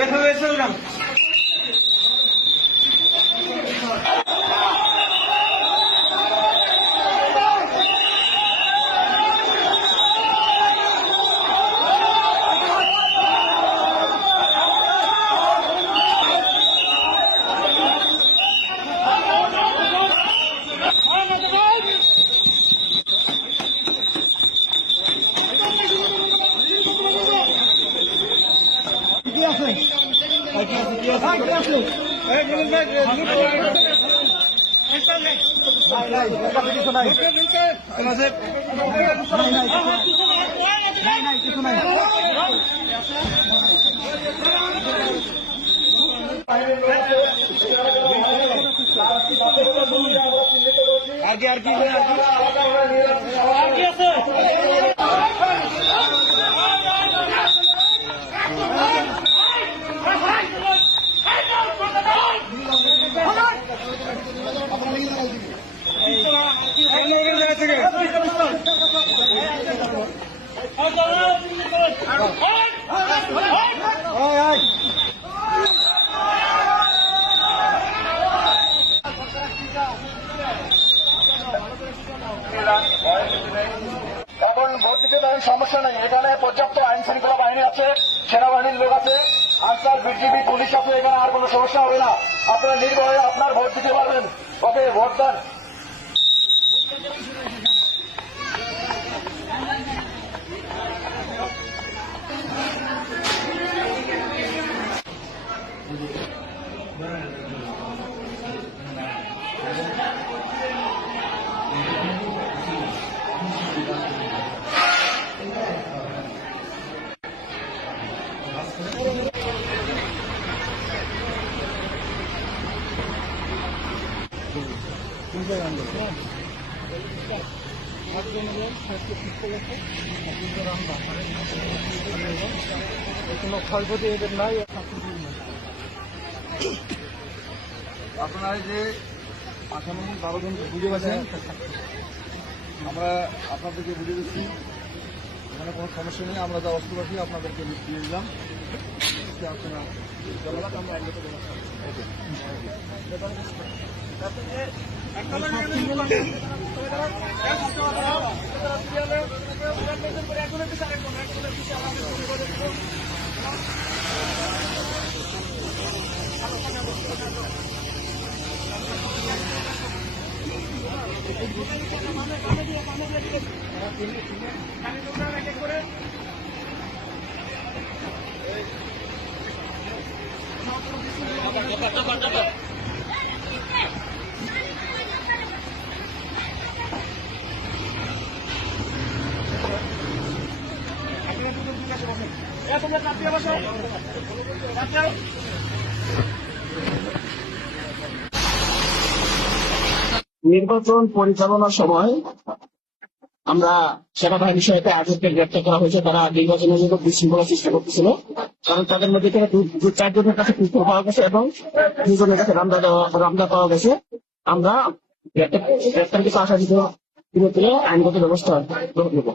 आगे आगे आगे এখন ভর্তিতে তাদের সমস্যা নেই। এখানে পর্যাপ্ত আইন শৃঙ্খলা বাহিনী আছে, সেনাবাহিনীর লোক আছে, আনসার, বিজিবি, পুলিশ আছে। এখানে আর কোনো সমস্যা হবে না। আপনারা নির্ভয়ে আপনার ভোট দিতে পারবেন। ওকে, ভোট দেন। কোনো ক্ষয়ক্ষতি এদের নাই। আপনারা যে আসামি 12 জনকে বুঝে গেছেন, আমরা আপনাদেরকে বুঝে দিচ্ছি, এখানে কোনো সমস্যা নেই। আমরা যা অস্ত্র রাখি আপনাদেরকে দিয়ে দিলাম। আপনারা আমরা নির্বাচন পরিচালনার সময় আমরা সেনাবাহিনীর সহায়তায় আজকে গ্রেপ্তার করা হয়েছে। তারা নির্বাচনের জন্য বিশৃঙ্খলা চেষ্টা করতেছিল, কারণ তাদের মধ্যে থেকে 4 জনের কাছে পিস্তল পাওয়া গেছে এবং 2 জনের কাছে রামদা পাওয়া গেছে। আমরা গ্রেপ্তার কিছু আশা দিতে আইনগত ব্যবস্থা গ্রহণ করব।